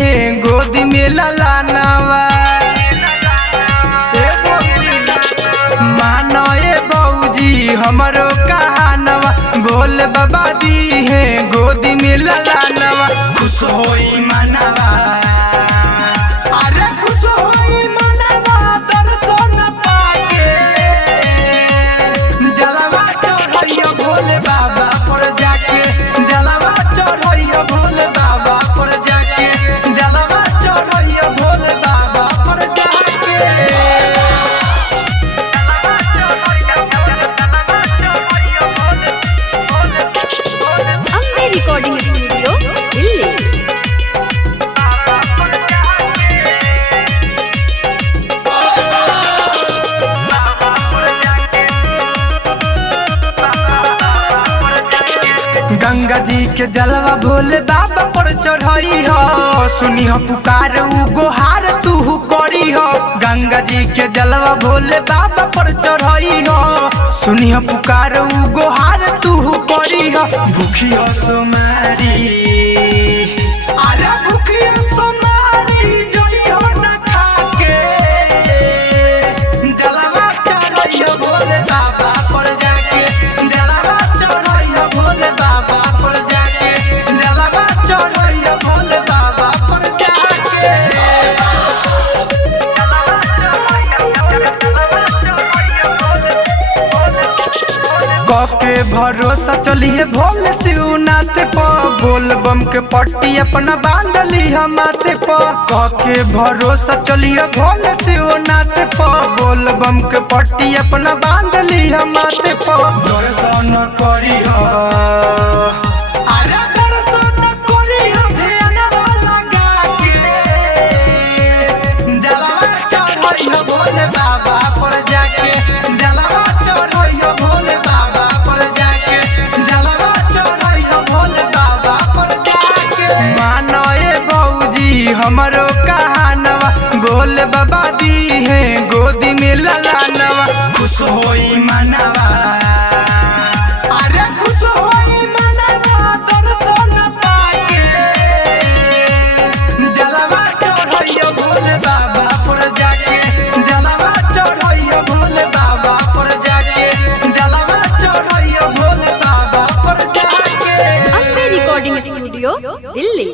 है गोदी में ललानवा। मानो ए बऊजी हमरो कहानवा, बोल बाबा दी है गोदी में ललानवा। खुश होई मनवा, अरे खुश होई मनवा दर्शन पाके। जलवा चढ़ैया भोले बाबा पर जाके, जलवा चढ़ैया भोले बाबा पर जाके, जलवा चढ़ैया भोले बाबा पर जाके। Ambe recording studio Delhi. गंगा जी के जलवा भोले बाबा पर चढ़ई हो, सुनी हो पुकार उ गोहार तू करी हो। गंगा जी के जलवा भोले बाबा पर चढ़ई हो, सुनी हो पुकार उ गोहार तू करी हो। भूखी हो सोमारी, अरे भूखी हो सोमारी जोड़ी हो न खाके। जलवा चढ़ई हो भोले बाबा पर जाके, जलवा चढ़ई हो भोले बाबा पर जाके, जलवा चढ़ई हो भोले बाबा पर जाके। के भरोसा चलिए भोले शिवनाथ प, बोल बम के पट्टी अपना बांधली हम माथे प। के भरोसा चलिए भोले शिवनाथ प, बोल बम के पट्टी अपना बांधली हम माथे प। दर्शन करी हो, अरे दर्शन करी हो ध्यानवा लगा के। जलवा चढ़ई हो भोले बाबा पर जाके, जलवा चढ़ई हो भोले बाबा पर जाके, जलवा चढ़ई हो भोले बाबा पर जाके। मानो ए बऊजी हमरो कहानवा, बोल बाबा दी है गोदी में ललानवा। खुश होई मनवा, अरे खुश होई मनवा दर्शन पाके। जलवा चढ़ई हो भोले बाबा पर जाके, जलवा चढ़ई हो भोले बाबा पर जाके, जलवा चढ़ई हो भोले बाबा पर जाके। Ambe recording studio Delhi.